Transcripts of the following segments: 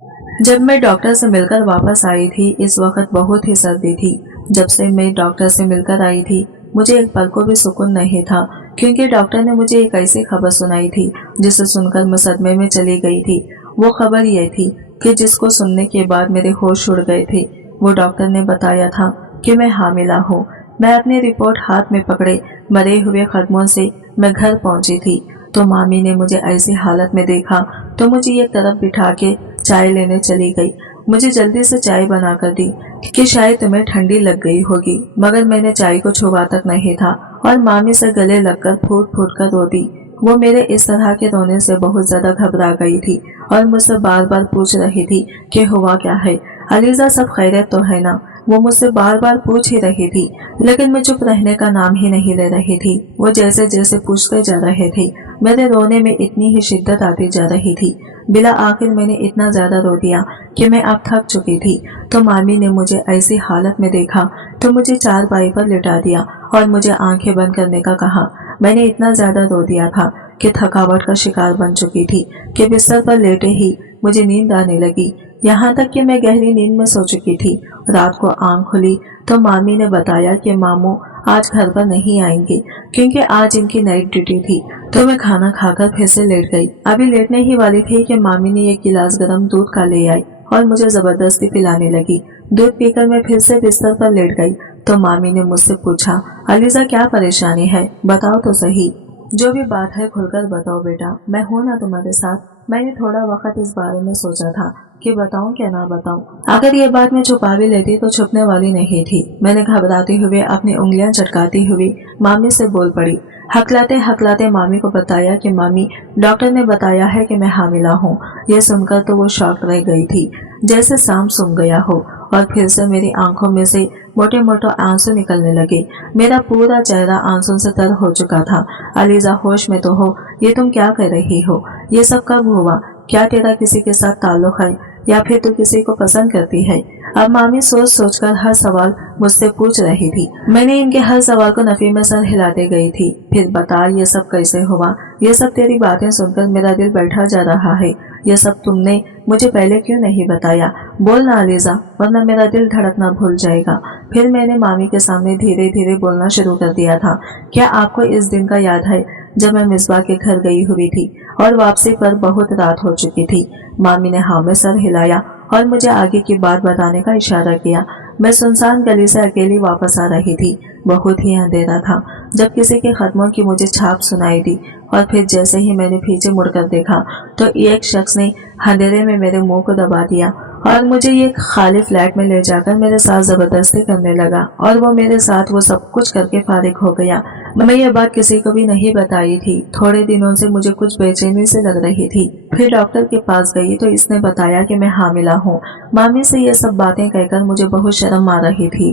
जब मैं डॉक्टर से मिलकर वापस आई थी, इस वक्त बहुत ही सर्दी थी। जब से मैं डॉक्टर से मिलकर आई थी, मुझे एक पल को भी सुकून नहीं था, क्योंकि डॉक्टर ने मुझे एक ऐसी खबर सुनाई थी जिसे सुनकर मैं सदमे में चली गई थी। वो खबर ये थी कि जिसको सुनने के बाद मेरे होश उड़ गए थे। वो डॉक्टर ने बताया था कि मैं हामिला हूँ। मैं अपनी रिपोर्ट हाथ में पकड़े मरे हुए कदमों से मैं घर पहुंची थी, तो मामी ने मुझे ऐसी हालत में देखा तो मुझे एक तरफ बिठा के चाय लेने चली गई। मुझे जल्दी से चाय बना कर दी कि शायद तुम्हें ठंडी लग गई होगी, मगर मैंने चाय को छुआ तक नहीं था और मामी से गले लगकर फूट फूट कर रो दी। वो मेरे इस तरह के रोने से बहुत ज्यादा घबरा गई थी और मुझसे बार बार पूछ रही थी कि हुआ क्या है, अलीजा सब खैरियत तो है ना। वो मुझसे बार बार पूछ ही रही थी, लेकिन मैं चुप रहने का नाम ही नहीं ले रही थी। वो जैसे जैसे पूछते जा रहे थे, मेरे रोने में इतनी ही शिद्दत आती जा रही थी। बिला आखिर मैंने इतना ज्यादा रो दिया कि मैं अब थक चुकी थी। तो मामी ने मुझे ऐसी हालत में देखा तो मुझे चारपाई पर लिटा दिया और मुझे आंखें बंद करने का कहा। मैंने इतना ज्यादा रो दिया था कि थकावट का शिकार बन चुकी थी कि बिस्तर पर लेटे ही मुझे नींद आने लगी। यहाँ तक कि मैं गहरी नींद में सो चुकी थी। रात को आंख खुली तो मामी ने बताया कि मामू आज घर पर नहीं आएंगे, क्योंकि आज इनकी नाइट ड्यूटी थी। तो मैं खाना खाकर फिर से लेट गई। अभी लेटने ही वाली थी कि मामी ने एक गिलास गर्म दूध का ले आई और मुझे जबरदस्ती पिलाने लगी। दूध पीकर मैं फिर से बिस्तर पर लेट गई तो मामी ने मुझसे पूछा, अलीजा क्या परेशानी है, बताओ तो सही। जो भी बात है खुलकर बताओ बेटा, मैं हूं ना तुम्हारे साथ। मैंने थोड़ा वक्त इस बारे में सोचा था कि बताऊं क्या ना बताऊं। अगर ये बात मैं छुपा भी लेती तो छुपने वाली नहीं थी। मैंने घबराते हुए अपनी उंगलियां चटकाती हुई मामी से बोल पड़ी। हकलाते हकलाते मामी को बताया कि मामी, डॉक्टर ने बताया है कि मैं हामिला हूँ। यह सुनकर तो वो शॉक रह गई थी, जैसे सांप सूंघ गया हो, और फिर से मेरी आंखों में से मोटे मोटे आंसू निकलने लगे। मेरा पूरा चेहरा आंसू से तर हो चुका था। अलीजा होश में तो हो, ये तुम क्या कर रही हो, ये सब कब हुआ, क्या तेरा किसी के साथ ताल्लुक है या फिर तू किसी को पसंद करती है। अब मामी सोच सोचकर हर सवाल मुझसे पूछ रही थी। मैंने इनके हर सवाल को नफी में सर हिलाते गई थी। फिर बता ये सब कैसे हुआ, ये सब तेरी बातें सुनकर मेरा दिल बैठा जा रहा है। ये सब तुमने मुझे पहले क्यों नहीं बताया, बोल ना अलीजा, वरना मेरा दिल धड़कना भूल जाएगा। फिर मैंने मामी के सामने धीरे धीरे बोलना शुरू कर दिया था। क्या आपको इस दिन का याद है जब मैं मिसबा के घर गई हुई थी और वापसी पर बहुत रात हो चुकी थी। मामी ने हाँ में सर हिलाया और मुझे आगे की बात बताने का इशारा किया। मैं सुनसान गली से अकेली वापस आ रही थी। बहुत ही अंधेरा था जब किसी के कदमों की मुझे छाप सुनाई दी, और फिर जैसे ही मैंने पीछे मुड़कर देखा तो एक शख्स ने अंधेरे में मेरे मुंह को दबा दिया और मुझे ये खाली फ्लैट में ले जाकर मेरे साथ जबरदस्ती करने लगा, और वो मेरे साथ वो सब कुछ करके फारिग हो गया। मैं ये बात किसी को भी नहीं बताई थी। थोड़े दिनों से मुझे कुछ बेचैनी से लग रही थी। फिर डॉक्टर के पास गई तो इसने बताया कि मैं हामिला हूँ। मामी से ये सब बातें कहकर मुझे बहुत शर्म आ रही थी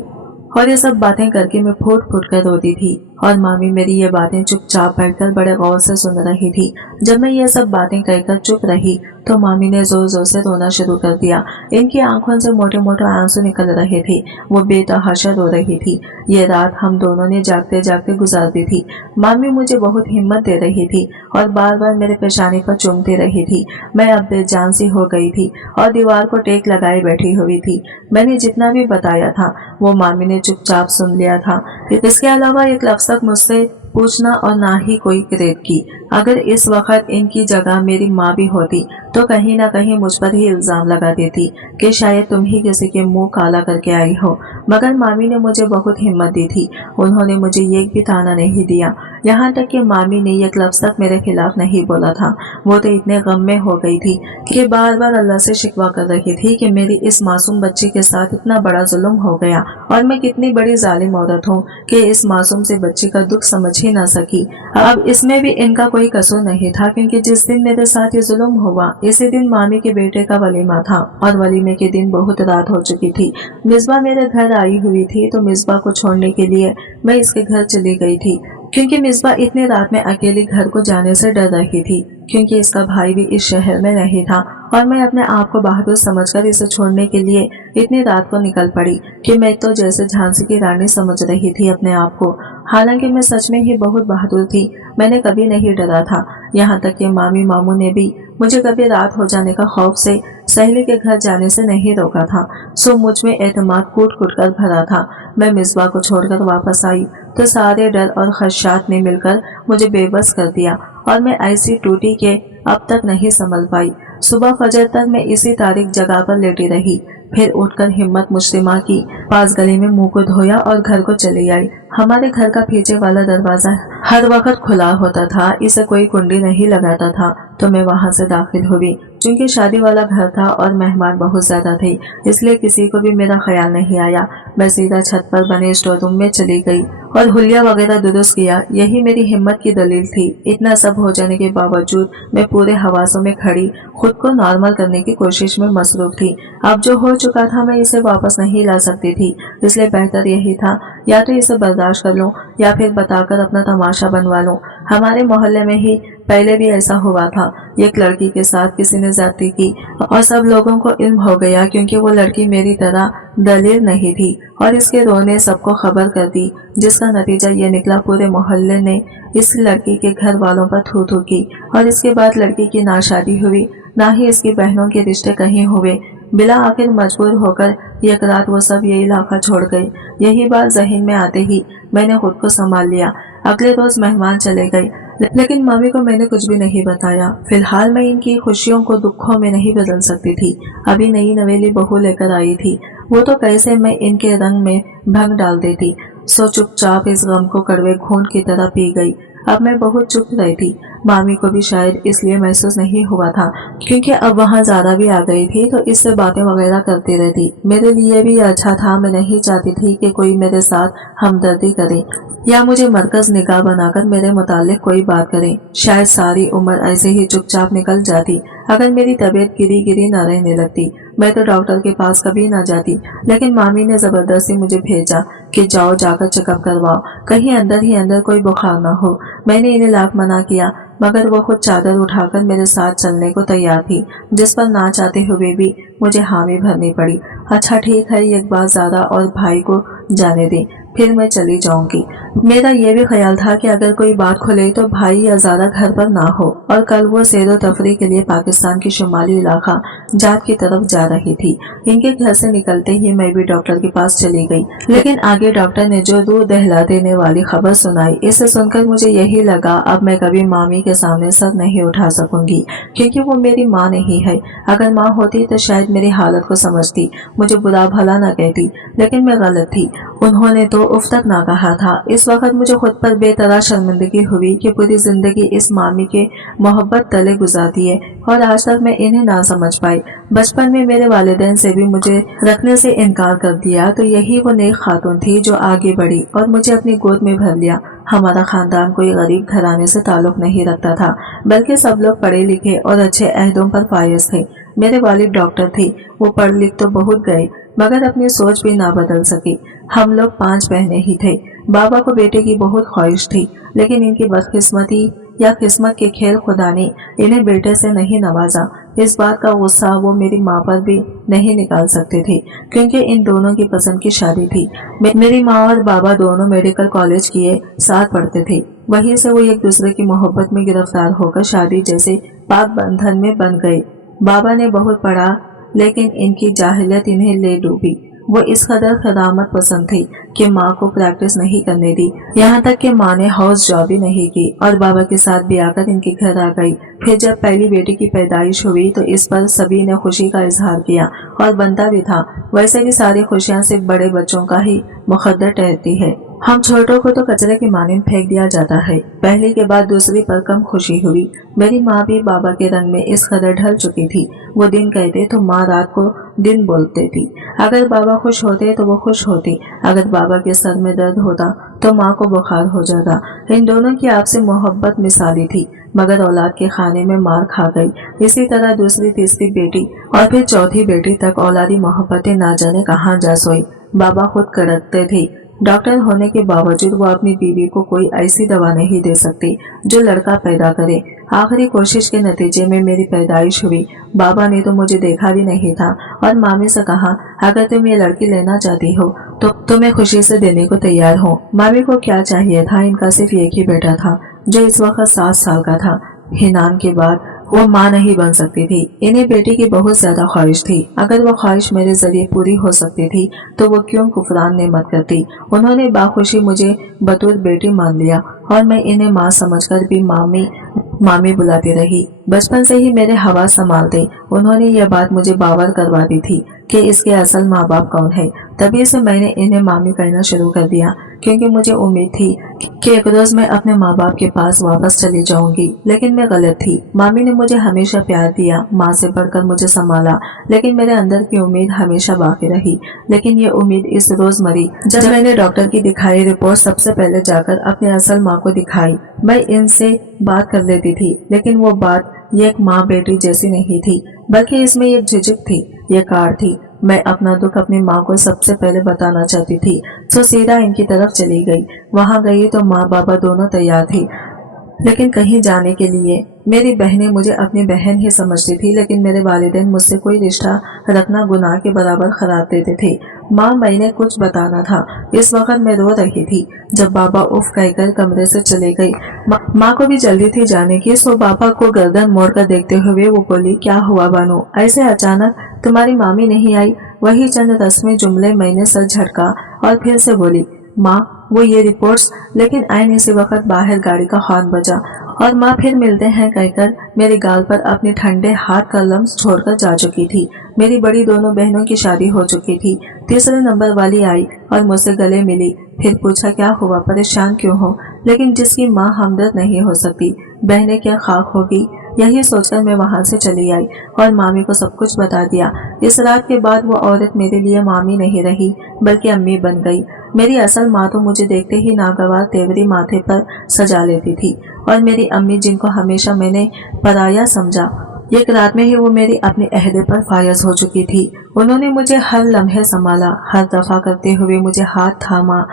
और ये सब बातें करके मैं फूट फूट कर रोती थी, और मामी मेरी ये बातें चुपचाप बैठकर बड़े गौर से सुन रही थी। जब मैं ये सब बातें कहकर चुप रही तो मामी ने जोर जोर से रोना शुरू कर दिया। इनकी आंखों से मोटे मोटे आंसू निकल रहे थे। वो बेतहाशा रो रही थी। ये रात हम दोनों ने जागते जागते गुजार दी थी। मामी मुझे बहुत हिम्मत दे रही थी और बार बार मेरे पेशानी पर चूमती रही थी। मैं अब बेजान सी हो गई थी और दीवार को टेक लगाए बैठी हुई थी। मैंने जितना भी बताया था वो मामी ने चुपचाप सुन लिया था। इसके अलावा एक लफ्ज़ तक मुझसे पूछना और ना ही कोई क्रेड की। अगर इस वक्त इनकी जगह मेरी माँ भी होती तो कहीं ना कहीं मुझ पर ही इल्जाम लगा देती कि शायद तुम ही किसी के मुंह काला करके आई हो। मगर मामी ने मुझे बहुत हिम्मत दी थी। उन्होंने मुझे एक भी ताना नहीं दिया। यहाँ तक कि मामी ने एक लफ्ज़ तक मेरे खिलाफ नहीं बोला था। वो तो इतने गम में हो गई थी कि बार बार अल्लाह से शिकवा कर रही थी कि मेरी इस मासूम बच्ची के साथ इतना बड़ा जुल्म हो गया और मैं कितनी बड़ी जालिम औरत हूँ कि इस मासूम से बच्ची का दुख समझ ही ना सकी। अब इसमें भी इनका कोई कसूर नहीं था, क्योंकि जिस दिन मेरे साथ ये जुल्म हुआ इसी दिन मामी के बेटे का वलीमा था और वलीमे के दिन बहुत रात हो चुकी थी। मिसबा मेरे घर आई हुई थी तो मिसबा को छोड़ने के लिए मैं इसके घर चली गई थी, क्योंकि मिसबा इतनी रात में अकेली घर को जाने से डर रही थी, क्योंकि इसका भाई भी इस शहर में नहीं था और मैं अपने आप को बहादुर समझकर इसे छोड़ने के लिए इतनी रात को निकल पड़ी कि मैं तो जैसे झांसी की रानी समझ रही थी अपने आप को। हालांकि मैं सच में ही बहुत बहादुर थी। मैंने कभी नहीं डरा था। यहाँ तक कि मामी मामू ने भी मुझे कभी रात हो जाने का खौफ से सहेली के घर जाने से नहीं रोका था। सो मुझ में एतमाद कूट कूट कर भरा था। मैं मिसबा को छोड़कर वापस आई तो सारे डर और खदशात ने मिलकर मुझे बेबस कर दिया और मैं ऐसी टूटी के अब तक नहीं संभल पाई। सुबह फजर तक मैं इसी तारीख जगह पर लेटी रही। फिर उठकर हिम्मत मुस्लिमा की पास गली में मुंह को धोया और घर को चली आई। हमारे घर का पीछे वाला दरवाजा हर वक्त खुला होता था, इसे कोई कुंडी नहीं लगाता था, तो मैं वहां से दाखिल हुई। चूंकि शादी वाला घर था और मेहमान बहुत ज्यादा थे, इसलिए किसी को भी मेरा ख्याल नहीं आया। मैं सीधा छत पर बने स्टोर रूम में चली गई और हुलिया वगैरह दुरुस्त किया। यही मेरी हिम्मत की दलील थी। इतना सब हो जाने के बावजूद मैं पूरे हवासों में खड़ी खुद को नॉर्मल करने की कोशिश में मसरूफ थी। अब जो हो चुका था मैं इसे वापस नहीं ला सकती थी, इसलिए बेहतर यही था या तो इसे बर्दाश्त कर लूं या फिर बताकर अपना तमाशा बनवा लूं। हमारे मोहल्ले में ही पहले भी ऐसा हुआ था। एक लड़की के साथ किसी ने ज्यादती की और सब लोगों को इल्म हो गया, क्योंकि वो लड़की मेरी तरह दलील नहीं थी और इसके रोने सबको खबर कर दी, जिसका नतीजा ये निकला पूरे मोहल्ले ने इस लड़की के घर वालों पर थू थू की। और इसके बाद लड़की की ना शादी हुई ना ही इसकी बहनों के रिश्ते कहीं हुए। बिला आखिर मजबूर होकर एक रात वो सब ये इलाका छोड़ गए। यही बात जहन में आते ही मैंने खुद को संभाल लिया। अगले रोज मेहमान चले गए, लेकिन मम्मी को मैंने कुछ भी नहीं बताया। फिलहाल मैं इनकी खुशियों को दुखों में नहीं बदल सकती थी। अभी नई नवेली बहू लेकर आई थी, वो तो कैसे मैं इनके रंग में भंग डाल देती। सो चुपचाप इस गम को कड़वे घूंट की तरह पी गई। अब मैं बहुत चुप रही थी। मामी को भी शायद इसलिए महसूस नहीं हुआ था, क्योंकि अब वहाँ ज़्यादा भी आ गई थी तो इससे बातें वगैरह करती रहती। मेरे लिए भी अच्छा था। मैं नहीं चाहती थी कि कोई मेरे साथ हमदर्दी करे या मुझे मरकज निगाह बनाकर मेरे मुतालिक कोई बात करे। शायद सारी उम्र ऐसे ही चुपचाप निकल जाती अगर मेरी तबीयत गिरी गिरी न रहने लगती। मैं तो डॉक्टर के पास कभी ना जाती, लेकिन मामी ने जबरदस्ती मुझे भेजा कि जाओ जाकर चेकअप करवाओ, कहीं अंदर ही अंदर कोई बुखार ना हो। मैंने इन्हें लाख मना किया, मगर वो खुद चादर उठाकर मेरे साथ चलने को तैयार थी, जिस पर ना चाहते हुए भी मुझे हामी भरनी पड़ी। अच्छा ठीक है, एक बार ज्यादा और भाई को जाने दें, फिर मैं चली जाऊंगी। मेरा ये भी ख्याल था कि अगर कोई बात खुले तो भाई या ज्यादा घर पर ना हो। और कल वो सैर व तफरी के लिए पाकिस्तान की शुमाली इलाका जाट की तरफ जा रही थी। इनके घर से निकलते ही मैं भी डॉक्टर के पास चली गई, लेकिन आगे डॉक्टर ने जो दूर दहला देने वाली खबर सुनाई, इसे सुनकर मुझे यही लगा अब मैं कभी मामी के सामने सर नहीं उठा सकूंगी, क्योंकि वो मेरी माँ नहीं है। अगर माँ होती तो शायद मेरी हालत को समझती, मुझे बुरा भला न कहती, लेकिन मैं गलत थी। उन्होंने तो उफ तक ना कहा था। इस वक्त मुझे खुद पर बेतरा शर्मिंदगी हुई कि पूरी जिंदगी इस मामी के मोहब्बत तले गुजारती है और आज तक मैं इन्हें ना समझ पाई। बचपन में मेरे वालिदैन से भी मुझे रखने से इनकार कर दिया, तो यही वो नेक खातून थी जो आगे बढ़ी और मुझे अपनी गोद में भर लिया। हमारा खानदान कोई गरीब घराने से ताल्लुक नहीं रखता था, बल्कि सब लोग पढ़े लिखे और अच्छे अहदों पर फायज थे। मेरे वालिद डॉक्टर थे, वो पढ़ लिख तो बहुत गए, मगर अपनी सोच भी ना बदल सकी। हम लोग 5 बहनें ही थे। बाबा को बेटे की बहुत ख्वाहिश थी, लेकिन इनकी बदकिस्मती या किस्मत के खेल खुदा ने इन्हें बेटे से नहीं नवाजा। इस बात का गुस्सा वो मेरी माँ पर भी नहीं निकाल सकते थे, क्योंकि इन दोनों की पसंद की शादी थी। मेरी माँ और बाबा दोनों मेडिकल कॉलेज किए साथ पढ़ते थे। वहीं से वो एक दूसरे की मोहब्बत में गिरफ्तार होकर शादी जैसे पाक बंधन में बन गए। बाबा ने बहुत पढ़ा, लेकिन इनकी जाहिलियत इन्हें ले डूबी। वो इस कदर खदामत पसंद थी कि माँ को प्रैक्टिस नहीं करने दी, यहाँ तक कि माँ ने हाउस जॉब भी नहीं की और बाबा के साथ भी आकर इनके घर आ गई। फिर जब पहली बेटी की पैदाइश हुई तो इस पर सभी ने खुशी का इजहार किया और बनता भी था। वैसे भी सारी खुशियाँ सिर्फ बड़े बच्चों का ही मुकद्दर ठहरती है, हम छोटों को तो कचरे की मानिंद फेंक दिया जाता है। पहली के बाद दूसरी पर कम खुशी हुई। मेरी माँ भी बाबा के रंग में इस कदर ढल चुकी थी। वो दिन कहते तो माँ रात को दिन बोलते थी। अगर बाबा खुश होते तो वो खुश होती, अगर बाबा के सर में दर्द होता तो माँ को बुखार हो जाता। इन दोनों की आपसी मोहब्बत मिसाली थी, मगर औलाद के खाने में मार खा गई। इसी तरह दूसरी तीसरी बेटी और फिर चौथी बेटी तक औलादी मोहब्बतें ना जाने कहाँ जा सोई। बाबा खुद कड़कते थे। डॉक्टर होने के बावजूद वो अपनी बीवी को कोई ऐसी दवा नहीं दे सकती जो लड़का पैदा करे। आखिरी कोशिश के नतीजे में मेरी पैदाइश हुई। बाबा ने तो मुझे देखा भी नहीं था और मामी से कहा, अगर तुम ये लड़की लेना चाहती हो तो मैं खुशी से देने को तैयार हूँ। मामी को क्या चाहिए था, इनका सिर्फ एक ही बेटा था जो इस वक्त 7 साल का था। हिनान के बाद वो माँ नहीं बन सकती थी। इन्हें बेटी की बहुत ज्यादा ख्वाहिश थी। अगर वो ख्वाहिश मेरे जरिए पूरी हो सकती थी तो वो क्यों कुफरान नेमत करती। उन्होंने बाखुशी मुझे बतौर बेटी मान लिया और मैं इन्हें माँ समझकर भी मामी मामी बुलाती रही। बचपन से ही मेरे हवास संभालते उन्होंने यह बात मुझे बावर करवा दी थी कि इसके असल माँ बाप कौन है। तभी से मैंने इन्हें मामी कहना शुरू कर दिया, क्योंकि मुझे उम्मीद थी कि एक रोज मैं अपने माँ बाप के पास वापस चली जाऊंगी। लेकिन मैं गलत थी। मामी ने मुझे हमेशा प्यार दिया, माँ से बढ़कर मुझे संभाला, लेकिन मेरे अंदर की उम्मीद हमेशा बाकी रही। लेकिन ये उम्मीद इस रोज मरी जब मैंने डॉक्टर की दिखाई रिपोर्ट सबसे पहले जाकर अपने असल माँ को दिखाई। मैं इनसे बात कर लेती थी, लेकिन वो बात ये एक माँ बेटी जैसी नहीं थी, बल्कि इसमें एक झिझक थी, ये कार थी। मैं अपना दुख अपनी माँ को सबसे पहले बताना चाहती थी, तो सीधा इनकी तरफ चली गई। वहाँ गई तो माँ बाबा दोनों तैयार थी, लेकिन कहीं जाने के लिए। मेरी बहनें मुझे अपनी बहन ही समझती थी, लेकिन मेरे वालिदैन मुझसे कोई रिश्ता रखना गुनाह के बराबर करार देते थे। माँ, मैंने कुछ बताना था। इस वक्त मैं रो रही थी जब बाबा उफ कहकर कमरे से चले गए। माँ को भी जल्दी थी जाने की, सो बाबा को गर्दन मोड़कर देखते हुए वो बोली, क्या हुआ बानो, ऐसे अचानक? तुम्हारी मामी नहीं आई? वही चंद रस्मी जुमले मैंने सर झटका और फिर से बोली, माँ वो ये रिपोर्ट्स। लेकिन ऐन इसी वक्त बाहर गाड़ी का हॉर्न बजा और माँ फिर मिलते हैं कहकर मेरे गाल पर अपने ठंडे हाथ का लम्स छोड़कर जा चुकी थी। मेरी बड़ी दोनों बहनों की शादी हो चुकी थी। तीसरे नंबर वाली आई और मुझसे गले मिली, फिर पूछा क्या हुआ, परेशान क्यों हो? लेकिन जिसकी माँ हमदर्द नहीं हो सकती, बहनें क्या खाक होगी? यही सोचकर मैं वहां से चली आई और मामी को सब कुछ बता दिया। इस रात के बाद वो औरत मेरे लिए मामी नहीं रही, बल्कि अम्मी बन गई। मेरी असल माँ तो मुझे देखते ही नागवार तेवरी माथे पर सजा लेती थी, और मेरी अम्मी, जिनको हमेशा मैंने पराया समझा, एक रात में ही वो मेरी अपने अहदे पर फायज हो चुकी थी। उन्होंने मुझे हर लम्हे संभाला, हर दफा करते हुए मुझे हाथ थामा,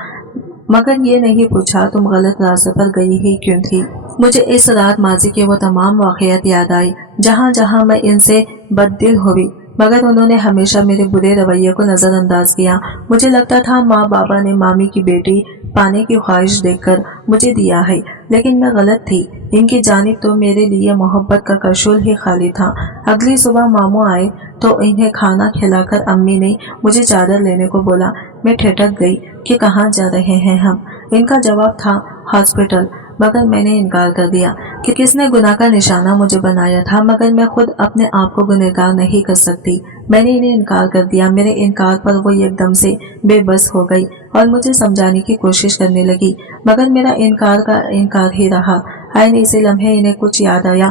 मगर ये नहीं पूछा तुम गलत रास्ते पर गई ही क्यों थी। मुझे इस रात माजी के वो तमाम वाक़यात याद आई जहाँ जहाँ मैं इनसे बददिल हुई, मगर उन्होंने हमेशा मेरे बुरे रवैये को नजरअंदाज किया। मुझे लगता था माँ बाबा ने मामी की बेटी पाने की ख्वाहिश देखकर मुझे दिया है, लेकिन मैं गलत थी। इनकी जानिब तो मेरे लिए मोहब्बत का कशूल ही खाली था। अगली सुबह मामू आए तो इन्हें खाना खिलाकर अम्मी ने मुझे चादर लेने को बोला। मैं ठिठक गई कि कहाँ जा रहे हैं हम। इनका जवाब था हॉस्पिटल, मगर मैंने इनकार कर दिया कि किसने गुनाह का निशाना मुझे बनाया था, मगर मैं खुद अपने आप को गुनहगार नहीं कर सकती। मैंने इन्हें इनकार कर दिया। मेरे इनकार पर वो एकदम से बेबस हो गई और मुझे समझाने की कोशिश करने लगी, मगर मेरा इनकार का इनकार ही रहा। आईने इसी लम्हे इन्हें कुछ याद आया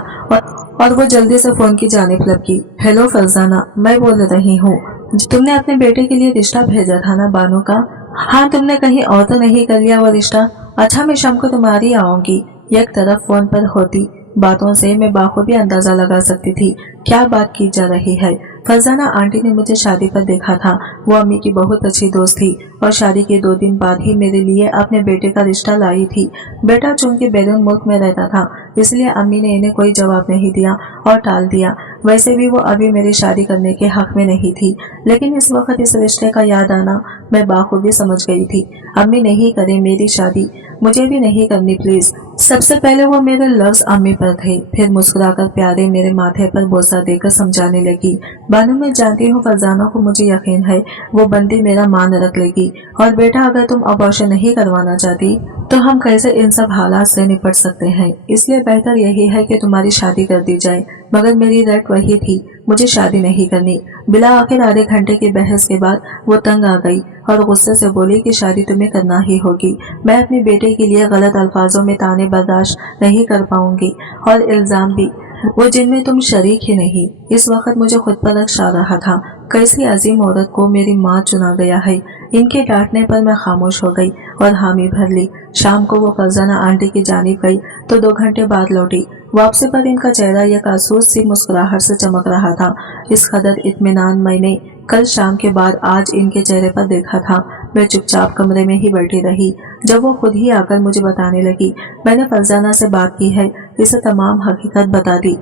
और वो जल्दी से फोन की जानिब लपकी। हेलो फरजाना, मैं बोल रही हूँ। तुमने अपने बेटे के लिए रिश्ता भेजा था ना बानो का? हाँ, तुमने कहीं और तो नहीं कर लिया वो रिश्ता? अच्छा, मैं शाम को तुम्हारी आऊंगी। एक तरफ फोन पर होती बातों से मैं बाखूबी अंदाजा लगा सकती थी क्या बात की जा रही है। फरजाना आंटी ने मुझे शादी पर देखा था। वो अम्मी की बहुत अच्छी दोस्त थी और शादी के 2 दिन बाद ही मेरे लिए अपने बेटे का रिश्ता लाई थी। बेटा चूंकि बैरून मुल्क में रहता था, इसलिए अम्मी ने इन्हें कोई जवाब नहीं दिया और टाल दिया। वैसे भी वो अभी मेरी शादी करने के हक में नहीं थी, लेकिन इस वक्त इस रिश्ते का याद आना मैं बाखूबी समझ गई थी। अम्मी नहीं करे मेरी शादी, मुझे भी नहीं करनी प्लीज। सबसे पहले वो मेरे लफ्ज अम्मी पर थे, फिर मुस्कुराकर प्यारे मेरे माथे पर बोसा देकर समझाने लगी। बानू, मैं जानती हूँ फरजाना को मुझे यकीन है वो बंदी मेरा मान रख लेगी। और बेटा, अगर तुम अबॉर्शन नहीं करवाना चाहती तो हम कैसे इन सब हालात से निपट सकते हैं? इसलिए बेहतर यही है कि तुम्हारी शादी कर दी जाए। मगर मेरी रट वही थी, मुझे शादी नहीं करनी। बिला आखिर आधे घंटे की बहस के बाद वो तंग आ गई और गुस्से से बोली कि शादी तुम्हें करना ही होगी। मैं अपने बेटे के लिए गलत अल्फाजों में ताने बर्दाश्त नहीं कर पाऊंगी, और इल्जाम भी, वो जिनमें तुम शरीक ही नहीं। इस वक्त मुझे खुद पर रक्ष आ रहा था। कैसी अजीम औरत को मेरी माँ चुना गया है। इनके डांटने पर मैं खामोश हो गई और हामी भर ली। शाम को वो फरजाना आंटी की जानिब गई तो 2 घंटे बाद लौटी। वापसी पर इनका चेहरा एक आसूस सी मुस्कुराहट से चमक रहा था। इस कदर इत्मीनान मैंने कल शाम के बाद आज इनके चेहरे पर देखा था। मैं चुपचाप कमरे में ही बैठी रही। जब वो खुद ही आकर मुझे बताने लगी, मैंने फरजाना से बात की है, इसे तमाम हकीकत बता दी,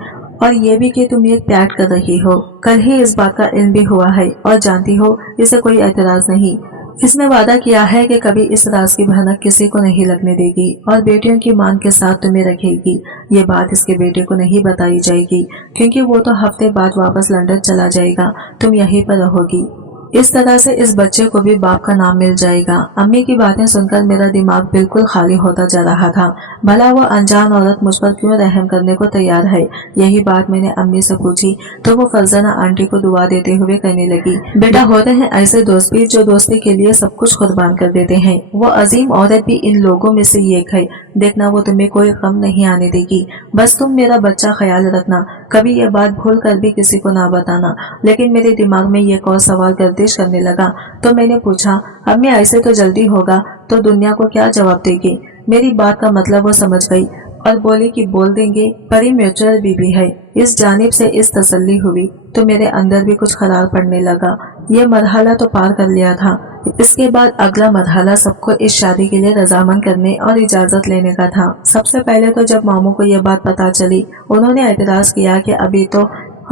और ये भी कि तुम ये प्यार कर रही हो। कल ही इस बात का इल्म भी हुआ है और जानती हो इसे कोई एतराज नहीं। इसने वादा किया है कि कभी इस राज की भनक किसी को नहीं लगने देगी और बेटियों की मान के साथ तुम्हें रखेगी। ये बात इसके बेटे को नहीं बताई जाएगी क्योंकि वो तो हफ्ते बाद वापस लंदन चला जाएगा, तुम यहीं पर रहोगी। इस तरह से इस बच्चे को भी बाप का नाम मिल जाएगा। अम्मी की बातें सुनकर मेरा दिमाग बिल्कुल खाली होता जा रहा था। भला वो अनजान औरत मुझ पर क्यों रहम करने को तैयार है। यही बात मैंने अम्मी से पूछी तो वो फरजाना आंटी को दुआ देते हुए कहने लगी, बेटा होते हैं ऐसे दोस्त भी जो दोस्ती के लिए सब कुछ कुर्बान कर देते हैं। वो अजीम औरत भी इन लोगों में से एक है। देखना वो तुम्हें कोई गम नहीं आने देगी। बस तुम मेरा बच्चा ख्याल रखना, कभी ये बात भूल कर भी किसी को ना बताना। लेकिन मेरे दिमाग में ये और सवाल गर्दिश करने लगा तो मैंने पूछा, अम्मी ऐसे तो जल्दी होगा तो दुनिया को क्या जवाब देगी। मेरी बात का मतलब वो समझ गई और बोली कि बोल देंगे, पर ही म्यूचुअल बीबी है। इस जानिब से इस तसल्ली हुई तो मेरे अंदर भी कुछ खरार पड़ने लगा। ये मरहला तो पार कर लिया था। इसके बाद अगला मरहला सबको इस शादी के लिए रजामंद करने और इजाजत लेने का था। सबसे पहले तो जब मामू को यह बात पता चली, उन्होंने एतराज किया कि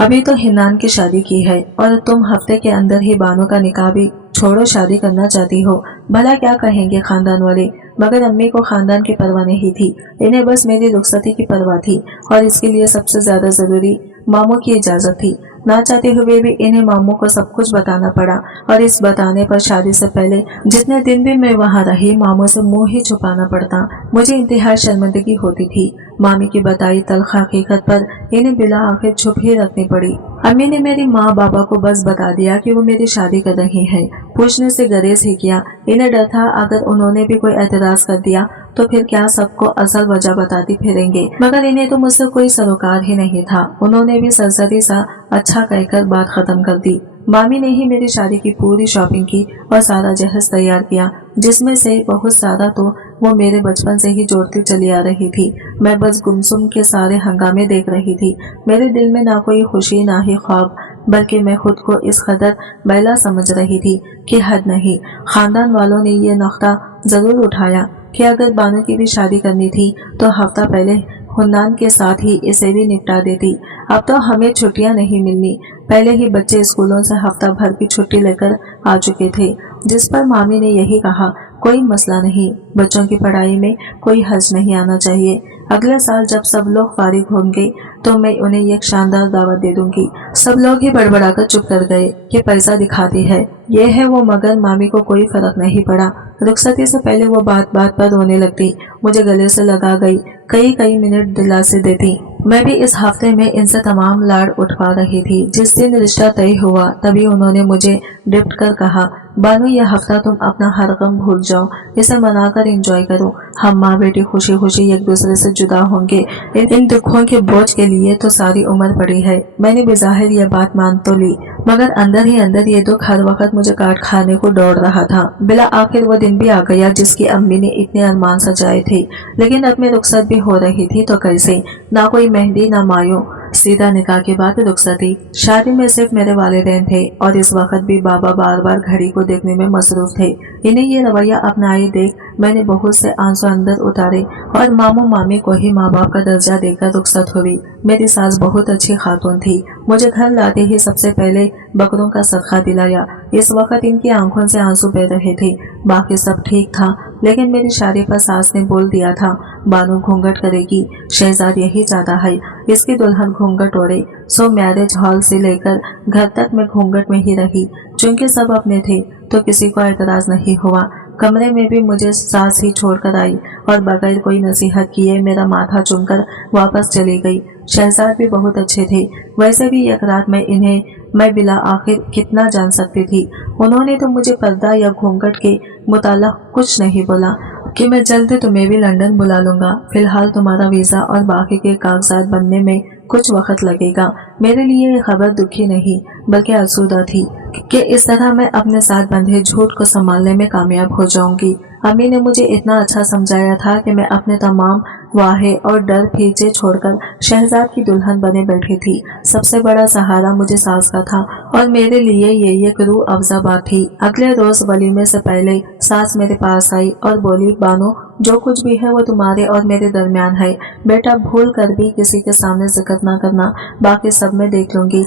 अभी तो हिनान की शादी की है और तुम हफ्ते के अंदर ही बानो का निकाह भी छोड़ो शादी करना चाहती हो। भला क्या कहेंगे खानदान वाले। मगर अम्मी को खानदान की परवाह नहीं थी, इन्हें बस मेरी रुखसती की परवाह थी और इसके लिए सबसे ज्यादा जरूरी मामू की इजाजत थी। ना चाहते हुए भी इन्हें मामू को सब कुछ बताना पड़ा और इस बताने पर शादी से पहले जितने दिन भी मैं वहाँ रही मामू से मुंह ही छुपाना पड़ता। मुझे इंतहा शर्मिंदगी होती थी। मामी की बताई तल्ख हकीकत पर इन्हें बिला आखिर छुप ही रखनी पड़ी। अम्मी ने मेरी माँ बाबा को बस बता दिया कि वो मेरी शादी कर रही हैं। पूछने से गरेज ही किया। इन्हें डर था अगर उन्होंने भी कोई एतराज कर दिया तो फिर क्या सबको असल वजह बताती फिरेंगे। मगर इन्हें तो मुझसे कोई सरोकार ही नहीं था। उन्होंने भी सरसरी सा अच्छा कहकर बात खत्म कर दी। मामी ने ही मेरी शादी की पूरी शॉपिंग की और सारा जहेज तैयार किया, जिसमें से बहुत सारा तो वो मेरे बचपन से ही जोड़ती चली आ रही थी। मैं बस गुमसुम के सारे हंगामे देख रही थी। मेरे दिल में ना कोई खुशी ना ही ख्वाब, बल्कि मैं खुद को इस कदर बैला समझ रही थी कि हद नहीं। खानदान वालों ने ये नुक्ता जरूर उठाया कि अगर बानो की भी शादी करनी थी तो हफ्ता पहले हुन्नान के साथ ही इसे भी निपटा देती। अब तो हमें छुट्टियां नहीं मिलनी। पहले ही बच्चे स्कूलों से हफ्ता भर की छुट्टी लेकर आ चुके थे, जिस पर मामी ने यही कहा, कोई मसला नहीं, बच्चों की पढ़ाई में कोई हर्ज नहीं आना चाहिए। अगले साल जब सब लोग फारिग होंगे तो मैं उन्हें एक शानदार दावत दे दूंगी। सब लोग ही बड़बड़ाकर चुप कर गए कि पैसा दिखाती है, ये है वो। मगर मामी को कोई फर्क नहीं पड़ा। रुखसती से पहले वो बात बात पर रोने लगती, मुझे गले से लगा गई, कई मिनट दिलासे देती। मैं भी इस हफ्ते में इनसे तमाम लाड़ उठवा रही थी। जिस दिन रिश्ता तय हुआ तभी उन्होंने मुझे डिप्ट कर कहा, बानो ये हफ्ता तुम अपना हर गम भूल जाओ, इसे मनाकर एंजॉय करो। हम माँ बेटी खुशी खुशी एक दूसरे से जुदा होंगे। इन दुखों के बोझ के लिए तो सारी उम्र पड़ी है। मैंने बेजाहिर ये बात मान तो ली, मगर अंदर ही अंदर ये दुख हर वक्त मुझे काट खाने को दौड़ रहा था। बिला आखिर वो दिन भी आ गया जिसकी अम्मी ने इतने अरमान सजाए थे। लेकिन अब मैं रुखसत भी हो रही थी तो कैसे। ना कोई मेहंदी ना मायूं, सीधा निकाह के बाद रुखसती। शादी में सिर्फ मेरे वालिदैन थे और इस वक्त भी बाबा बार बार घड़ी को देखने में मसरूफ थे। इन्हें ये रवैया अपनाए देख मैंने बहुत से आंसू अंदर उतारे और मामू मामी को ही माँ बाप का दर्जा देकर रुखसत हुई। मेरी सास बहुत अच्छी खातून थी। मुझे घर लाते ही सबसे पहले बकरों का सदका दिलाया। इस वक्त इनकी आंखों से आंसू बह रहे थे। बाकी सब ठीक था, लेकिन मेरी शादी पर सास ने बोल दिया था, बानो घूंघट करेगी। शहजाद यही चाहता है, इसकी दुल्हन घूंघट ओढ़े। सो मैरिज हॉल से लेकर घर तक मैं घूंघट में ही रही। चूंकि सब अपने थे तो किसी को एतराज नहीं हुआ। कमरे में भी मुझे सास ही छोड़कर आई और बगैर कोई नसीहत किए मेरा माथा चूमकर वापस चली गई। शहजाद भी बहुत अच्छे थे। वैसे भी एक रात में इन्हें मैं बिला आखिर कितना जान सकती थी। उन्होंने तो मुझे पर्दा या घूंघट के मुताल्लिक कुछ नहीं बोला कि मैं जल्द तुम्हें भी लंदन बुला लूंगा। फिलहाल तुम्हारा वीजा और बाकी के कागजात बनने में कुछ वक्त लगेगा। मेरे लिए ये खबर दुखी नहीं बल्कि आसूदा थी कि इस तरह मैं अपने साथ बंधे झूठ को संभालने में कामयाब हो जाऊंगी। अम्मी ने मुझे इतना अच्छा समझाया था कि मैं अपने तमाम वाहे और डर पीछे छोड़कर शहजाद की दुल्हन बने बैठी थी। सबसे बड़ा सहारा मुझे सास का था और मेरे लिए ये एक रूह अफ़ज़ा बात थी। अगले रोज वलीमे से पहले सास मेरे पास आई और बोली, बानो जो कुछ भी है वो तुम्हारे और मेरे दरमियान है। बेटा भूल कर भी किसी के सामने जिक्र ना करना, बाकी सब मैं देख लूंगी।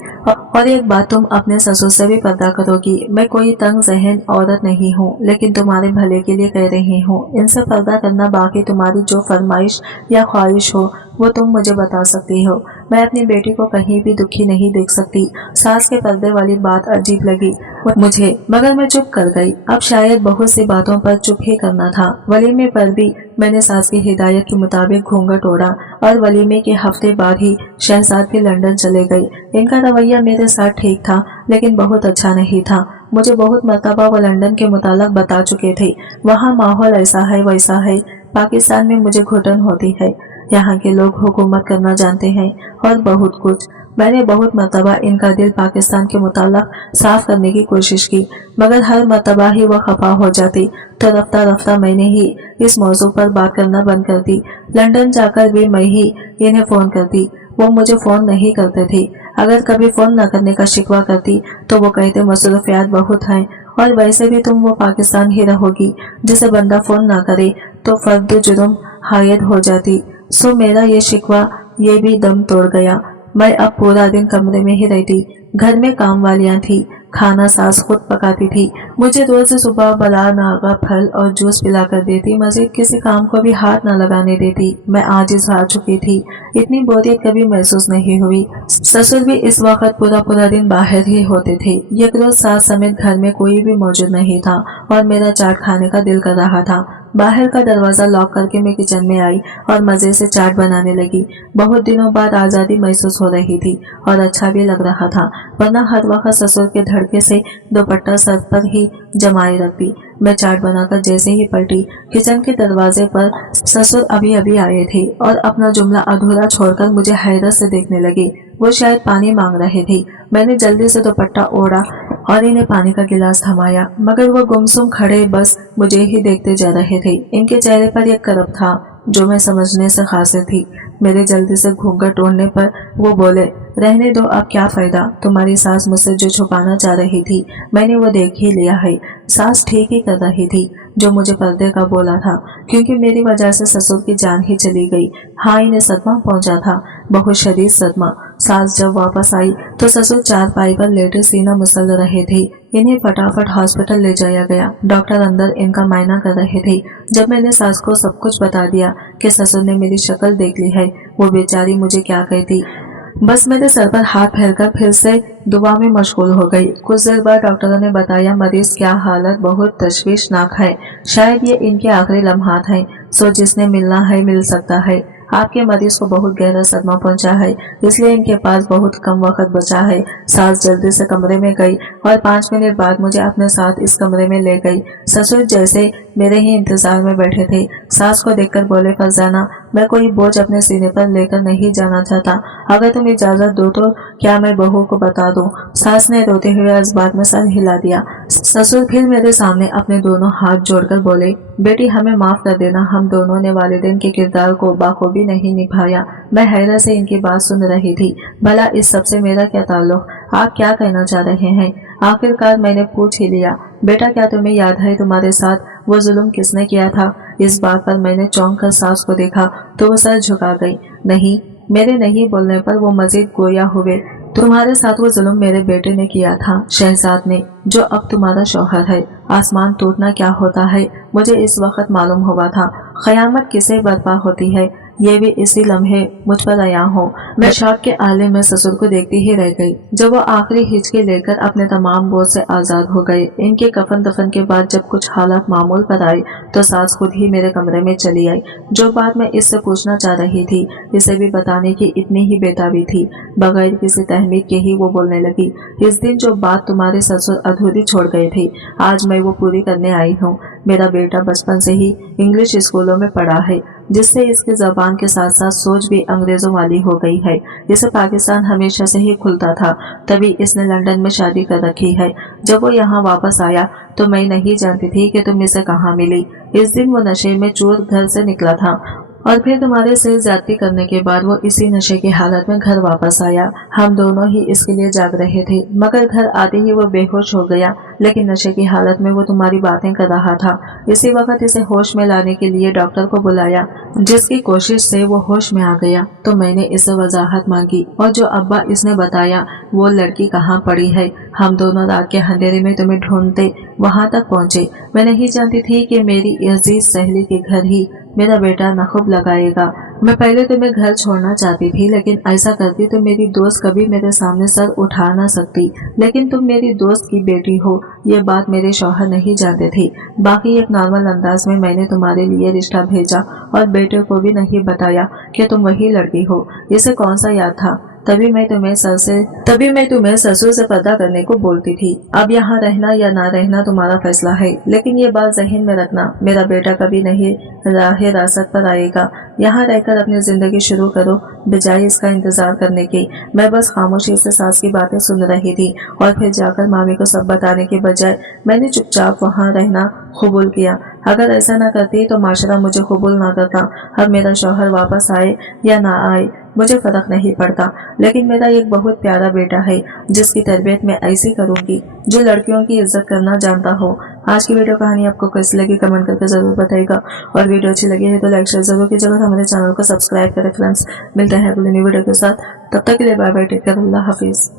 और एक बात, तुम अपने ससुर से भी पर्दा करोगी। मैं कोई तंग ज़हन औरत नहीं हूँ, लेकिन तुम्हारे भले के लिए कह रही हूँ। इनसे पर्दा करना, बाकी तुम्हारी जो फरमाइश या ख्वाहिश हो वो तुम मुझे बता सकती हो। मैं अपनी बेटी को कहीं भी दुखी नहीं देख सकती। सास के पर्दे वाली बात अजीब लगी मुझे, मगर मैं चुप कर गई। अब शायद बहुत सी बातों पर चुप ही करना था। वलीमे पर भी मैंने सास की हिदायत के मुताबिक घूंघट ओढ़ा और वलीमे के हफ्ते बाद ही शहजाद भी लंदन चले गए। इनका रवैया मेरे साथ ठीक था, लेकिन बहुत अच्छा नहीं था। मुझे बहुत मर्तबा वो लंदन के मुताल्लिक बता चुके थे। वहाँ माहौल ऐसा है वैसा है। पाकिस्तान में मुझे घुटन होती है। यहाँ के लोग हुकूमत करना जानते हैं और बहुत कुछ। मैंने बहुत मर्तबा इनका दिल पाकिस्तान के मुताल्लिक साफ करने की कोशिश की, मगर हर मर्तबा ही वह खफा हो जाती। तो रफ्ता रफ्ता मैंने ही इस मौजू पर बात करना बंद कर दी। लंदन जाकर भी मैं ही इन्हें फ़ोन करती, वो मुझे फ़ोन नहीं करते थे। अगर कभी फ़ोन न करने का शिकवा करती तो वो कहते मसरूफियात बहुत हैं, और वैसे भी तुम वो पाकिस्तान ही रहोगी। जिसे बंदा फ़ोन ना करे तो फर्द जुर्म हायद हो जाती। सो मेरा ये शिकवा ये भी दम तोड़ गया। मैं अब पूरा दिन कमरे में ही रहती। घर में काम वालियाँ थी, खाना सास खुद पकाती थी। मुझे रोज सुबह बला नागा फल और जूस पिला कर देती। मजीद किसी काम को भी हाथ न लगाने देती। मैं आजिज़ हार चुकी थी। इतनी बोरियत कभी महसूस नहीं हुई। ससुर भी इस वक्त पूरा पूरा दिन बाहर ही होते थे। एक रोज सास समेत घर में कोई भी मौजूद नहीं था और मेरा चाट खाने का दिल कर रहा था। बाहर का दरवाजा लॉक करके मैं किचन में आई और मजे से चाट बनाने लगी। बहुत दिनों बाद आज़ादी महसूस हो रही थी और अच्छा भी लग रहा था, वरना हर वक्त ससुर के धड़के से दुपट्टा सर पर ही जमाए रखती। मैं चाट बनाकर जैसे ही पलटी, किचन के दरवाजे पर ससुर अभी अभी आए थे और अपना जुमला अधूरा छोड़कर मुझे हैरत से देखने लगे। वो शायद पानी मांग रहे थे। मैंने जल्दी से दुपट्टा ओढ़ा और इन्हें पानी का गिलास थमाया, मगर वो गुमसुम खड़े बस मुझे ही देखते जा रहे थे। इनके चेहरे पर एक करब था जो मैं समझने से खासिर थी। मेरे जल्दी से घूंघट ओढ़ने पर वो बोले, रहने दो, अब क्या फायदा। तुम्हारी सास मुझसे जो छुपाना चाह रही थी मैंने वो देख ही लिया है। सास ठीक ही कर रही थी जो मुझे पर्दे का बोला था, क्योंकि मेरी वजह से ससुर की जान ही चली गई। हाँ, इन्हें सदमा पहुंचा था, बहुत शदीद सदमा। सास जब वापस आई तो ससुर चारपाई पर लेटे सीना मुसल रहे थे। इन्हें फटाफट हॉस्पिटल ले जाया गया। डॉक्टर अंदर इनका मायना कर रहे थे। जब मैंने सास को सब कुछ बता दिया कि ससुर ने मेरी शक्ल देख ली है, वो बेचारी मुझे क्या कहती। बस मेरे सर पर हाथ फेरकर फिर से दुआ में मशगूल हो गई। कुछ देर बाद डॉक्टरों ने बताया, मरीज क्या हालत बहुत तशवीशनाक है। शायद ये इनके आखिरी लम्हात हैं। सो जिसने मिलना है मिल सकता है। आपके मरीज को बहुत गहरा सदमा पहुंचा है, इसलिए इनके पास बहुत कम वक्त बचा है। सास जल्दी से कमरे में गई और 5 मिनट बाद मुझे अपने साथ इस कमरे में ले गई। ससुर जैसे मेरे ही इंतजार में बैठे थे। सास को देखकर बोले, फरजाना, मैं कोई बोझ अपने सीने पर लेकर नहीं जाना चाहता। अगर तुम इजाजत दो तो क्या मैं बहू को बता दूं? सास ने रोते हुए इस बात में सर हिला दिया। ससुर फिर मेरे सामने अपने दोनों हाथ जोड़कर बोले, बेटी हमें माफ कर देना, हम दोनों ने वालिदैन के किरदार को बाखूबी नहीं निभाया। मैं हैरत से इनकी बात सुन रही थी। भला इस सब से मेरा क्या ताल्लुक? आप क्या कहना चाह रहे हैं? आखिरकार मैंने पूछ ही लिया, बेटा क्या तुम्हें याद है तुम्हारे साथ वो जुल्म किसने किया था? इस बात पर मैंने चौंक कर सास को देखा तो वो सर झुका गई। नहीं, मेरे नहीं बोलने पर वो मजीद गोया हुए। तुम्हारे साथ वो जुल्म मेरे बेटे ने किया था, शहजाद ने, जो अब तुम्हारा शौहर है। आसमान टूटना क्या होता है मुझे इस वक्त मालूम हुआ था। क़यामत किसे बर्पा होती है ये भी इसी लम्हे मुझ पर आया हो। मैं शौक के आले में ससुर को देखती ही रह गई। जब वो आखिरी हिचकी लेकर अपने तमाम बोझ से आज़ाद हो गए। इनके कफन दफन के बाद जब कुछ हालात मामूल पर आए तो सास खुद ही मेरे कमरे में चली आई। जो बात मैं इससे पूछना चाह रही थी इसे भी बताने की इतनी ही बेताबी थी। बगैर किसी तहमीद के ही वो बोलने लगी, इस दिन जो बात तुम्हारे ससुर अधूरी छोड़ गए थे आज मैं वो पूरी करने आई हूँ। मेरा बेटा बचपन से ही इंग्लिश स्कूलों में पढ़ा है, जिससे इसकी जबान के साथ साथ सोच भी अंग्रेजों वाली हो गई है। इसे पाकिस्तान हमेशा से ही खुलता था, तभी इसने लंदन में शादी कर रखी है। जब वो यहाँ वापस आया तो मैं नहीं जानती थी कि तुम इसे कहाँ मिली। इस दिन वो नशे में चूर घर से निकला था और फिर तुम्हारे से ज्यादती करने के बाद वो इसी नशे की हालत में घर वापस आया। हम दोनों ही इसके लिए जाग रहे थे, मगर घर आते ही वो बेहोश हो गया। लेकिन नशे की हालत में वो तुम्हारी बातें कर रहा था। इसी वक्त इसे होश में लाने के लिए डॉक्टर को बुलाया, जिसकी कोशिश से वो होश में आ गया। तो मैंने इससे वजाहत मांगी और जो अब्बा इसने बताया वो लड़की कहाँ पड़ी है। हम दोनों रात के अंधेरे में तुम्हें ढूंढते वहां तक पहुंचे। मैं नहीं जानती थी कि मेरी अजीज सहेली के घर ही मेरा बेटा नखूब लगाएगा। मैं पहले तुम्हें घर छोड़ना चाहती थी, लेकिन ऐसा करती तो मेरी दोस्त कभी मेरे सामने सर उठा ना सकती। लेकिन तुम मेरी दोस्त की बेटी हो, ये बात मेरे शौहर नहीं जानते थे। बाकी एक नॉर्मल अंदाज में मैंने तुम्हारे लिए रिश्ता भेजा और बेटे को भी नहीं बताया कि तुम वही लड़की हो। इसे कौन सा याद था? तभी मैं तुम्हें ससुर से पर्दा करने को बोलती थी। अब यहाँ रहना या ना रहना तुम्हारा फैसला है, लेकिन ये बात ज़हन में रखना, मेरा बेटा कभी नहीं राह रासत पर आएगा। यहाँ रहकर अपनी जिंदगी शुरू करो बजाय इसका इंतजार करने के। मैं बस खामोशी से सास की बातें सुन रही थी और फिर जाकर मामी को सब बताने के बजाय मैंने चुपचाप वहाँ रहना कबूल किया। अगर ऐसा ना करती तो माशरा मुझे कबूल ना करता। अब मेरा शौहर वापस आए या ना आए मुझे फर्क नहीं पड़ता, लेकिन मेरा एक बहुत प्यारा बेटा है जिसकी तरबियत मैं ऐसी करूंगी जो लड़कियों की इज्जत करना जानता हो। आज की वीडियो कहानी आपको कैसी लगी कमेंट करके जरूर बताइएगा, और वीडियो अच्छी लगी है तो लाइक शेयर जरूर कीजिएगा। हमारे चैनल को सब्सक्राइब करें फ्रेंड्स। मिलते हैं अगली वीडियो के साथ, तब तक के लिए बाय बाय, टेक केयर, अल्लाह हाफिज।